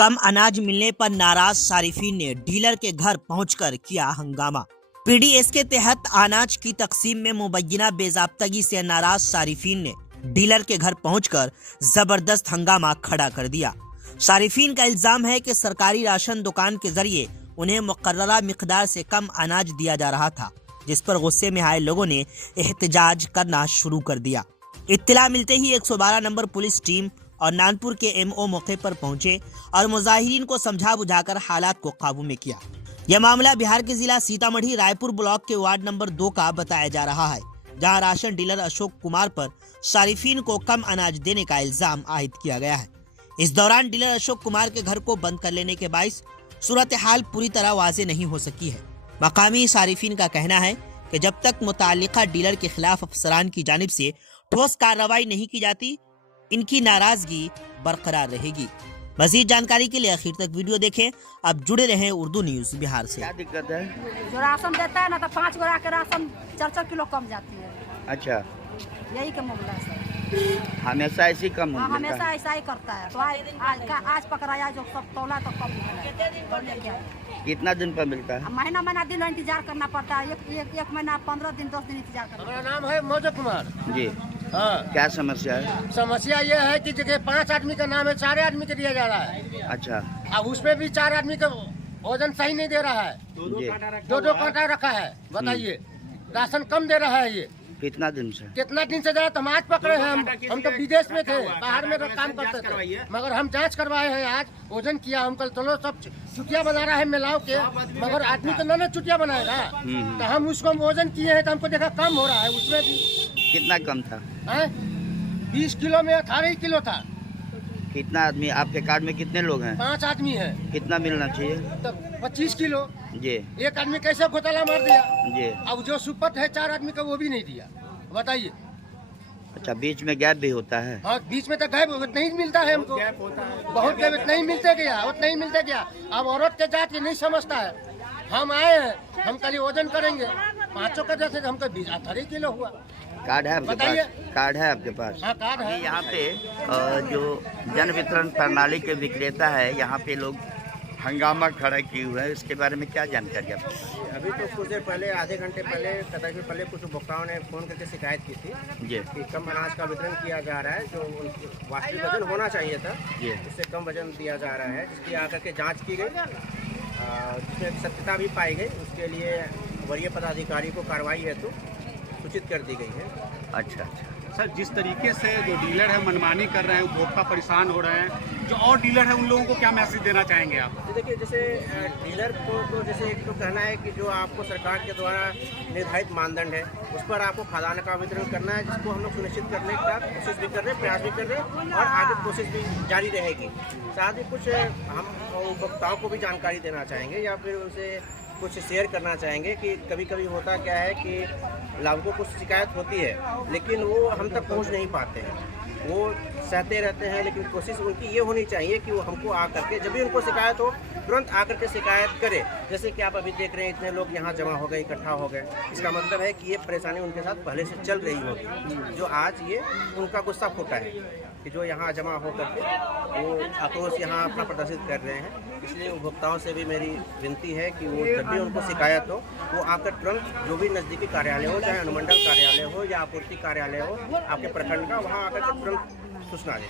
कम अनाज मिलने पर नाराज सारिफीन ने डीलर के घर पहुंचकर किया हंगामा। पीडीएस के तहत अनाज की तकसीम में मुबैना बेज़ाब्तगी से नाराज सारिफीन ने डीलर के घर पहुंचकर जबरदस्त हंगामा खड़ा कर दिया। सारिफीन का इल्जाम है कि सरकारी राशन दुकान के जरिए उन्हें मुकर्ररा मिकदार से कम अनाज दिया जा रहा था, जिस पर गुस्से में आए लोगों ने एहतजाज करना शुरू कर दिया। इत्तला मिलते ही 112 नंबर पुलिस टीम और नानपुर के एमओ मौके पर पहुंचे और मुजाहिरीन को समझा बुझाकर हालात को काबू में किया। यह मामला बिहार के जिला सीतामढ़ी रायपुर ब्लॉक के वार्ड नंबर 2 का बताया जा रहा है, जहां राशन डीलर अशोक कुमार पर सारिफीन को कम अनाज देने का इल्जाम आयद किया गया है। इस दौरान डीलर अशोक कुमार के घर को बंद कर लेने के बाइस सूरत हाल पूरी तरह वाज़ेह नहीं हो सकी है। मकामी सारिफीन का कहना है कि जब तक मुताल्लिका डीलर के खिलाफ अफसरान की जानिब से ठोस कार्रवाई नहीं की जाती, इनकी नाराजगी बरकरार रहेगी। मजीद जानकारी के लिए आखिर तक वीडियो देखें। अब जुड़े रहें उर्दू न्यूज बिहार से। क्या दिक्कत है? जो राशन देता है ना, तो 5 गोरा के राशन 4-4 किलो कम जाती है। अच्छा, यही के मामला है। हमेशा ऐसी कम हाँ, मिलता हमेशा है? ऐसा ही करता है। तो आज पकड़ाया जो सब तौला तो कम कितना दिन पर मिलता है? महीना दिन इंतजार करना पड़ता है। एक महीना 15 दिन 10 दिन इंतजार करना। मेरा नाम है मौजू कुमार जी। हाँ। क्या समस्या है? समस्या ये है कि जगह 5 आदमी का नाम है, 4 आदमी के दिया जा रहा है। अच्छा। अब उसमें भी 4 आदमी का वजन सही नहीं दे रहा है। दो कांटा रखा है। बताइए, राशन कम दे रहा है। ये कितना दिन से? कितना दिन से जा तो हम आज पकड़े हैं। हम तो विदेश में थे, बाहर में काम करते थे, मगर हम जांच करवाए हैं। आज वजन किया, हम कल चलो सब चुटिया बना रहा है मिलाओ के, मगर आदमी तो ना चुटिया बनाएगा। तो हम उसको वजन किए हैं तो हमको देखा कम हो रहा है। उसमें भी कितना कम था? 20 किलो में 18 किलो था। कितना आदमी आपके कार्ड में कितने लोग हैं? 5 आदमी है। कितना मिलना चाहिए? तो 25 किलो। जी। एक आदमी कैसे घोटाला मार दिया? जी। अब जो सुपथ है 4 आदमी का वो भी नहीं दिया। बताइए। अच्छा, बीच में गैप भी होता है? हाँ, बीच में तो गैप उतना ही मिलता है हमको। बहुत गैप उतना ही मिलते गया, उतना ही मिलते गया। अब औरत के जात ये नहीं समझता है। हम आए हैं, हम कल वजन करेंगे 5 का, जैसे हमको 18 किलो हुआ। कार्ड है आपके पास? कार्ड है आपके पास? हाँ, कार्ड है। यहाँ पे जो जन वितरण प्रणाली के विक्रेता है, यहाँ पे लोग हंगामा खड़ा किए हुए हैं, इसके बारे में क्या जानकारी आपको? अभी तो कुछ देर पहले, आधे घंटे पहले, कदाचित पहले कुछ उपभोक्ताओं ने फ़ोन करके शिकायत की थी जी कि कम अनाज का वितरण किया जा रहा है, जो वास्तविक वजन होना चाहिए था जी, उससे कम वजन दिया जा रहा है, जिसकी आकर के जांच की गई, जिसमें सत्यता भी पाई गई। उसके लिए वरीय पदाधिकारी को कार्रवाई हेतु सूचित कर दी गई है। अच्छा अच्छा। सर, जिस तरीके से जो डीलर है मनमानी कर रहे हैं, उपभोक्ता परेशान हो रहे हैं, जो और डीलर है उन लोगों को क्या मैसेज देना चाहेंगे आप? तो देखिए, जैसे डीलर को तो जैसे एक तो कहना है कि जो आपको सरकार के द्वारा निर्धारित मानदंड है उस पर आपको खाद्यान्न का वितरण करना है, जिसको हम लोग सुनिश्चित करने का कोशिश भी कर रहे हैं, प्रयास भी कर रहे हैं और आगे कोशिश भी जारी रहेगी। साथ ही कुछ हम उपभोक्ताओं को भी जानकारी देना चाहेंगे या फिर उनसे कुछ शेयर करना चाहेंगे कि कभी कभी होता क्या है कि लाभुकों को शिकायत होती है, लेकिन वो हम तक पहुंच नहीं पाते हैं। वो सहते रहते हैं, लेकिन कोशिश उनकी ये होनी चाहिए कि वो हमको आकर के, जब भी उनको शिकायत हो, तुरंत आकर के शिकायत करें। जैसे कि आप अभी देख रहे हैं, इतने लोग यहाँ जमा हो गए, इकट्ठा हो गए। इसका मतलब है कि ये परेशानी उनके साथ पहले से चल रही होगी, जो आज ये उनका गुस्सा फूटा है कि जो यहाँ जमा हो करके वो आक्रोश यहाँ अपना प्रदर्शित कर रहे हैं। इसलिए उपभोक्ताओं से भी मेरी विनती है कि वो जब भी उनको शिकायत हो, वो आकर तुरंत जो भी नज़दीकी कार्यालय हो, चाहे अनुमंडल कार्यालय हो या आपूर्ति कार्यालय हो आपके प्रखंड का, वहाँ आकर के तुरंत सूचना दें।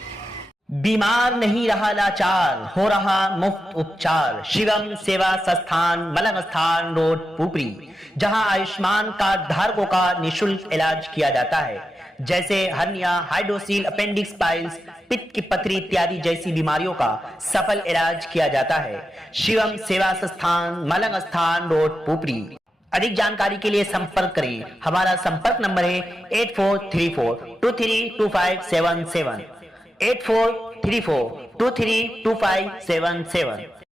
बीमार नहीं रहा लाचार, हो रहा मुफ्त उपचार। शिवम सेवा संस्थान, मलंग स्थान रोड, पुपरी, जहां आयुष्मान कार्ड धारकों का निःशुल्क इलाज किया जाता है, जैसे हर्निया, हाइड्रोसील, अपेंडिक्स, पाइल्स, पित्त की पथरी इत्यादि जैसी बीमारियों का सफल इलाज किया जाता है। शिवम सेवा संस्थान, मलंग स्थान रोड, पुपरी। अधिक जानकारी के लिए संपर्क करें। हमारा संपर्क नंबर है 8434232577, 8434232577।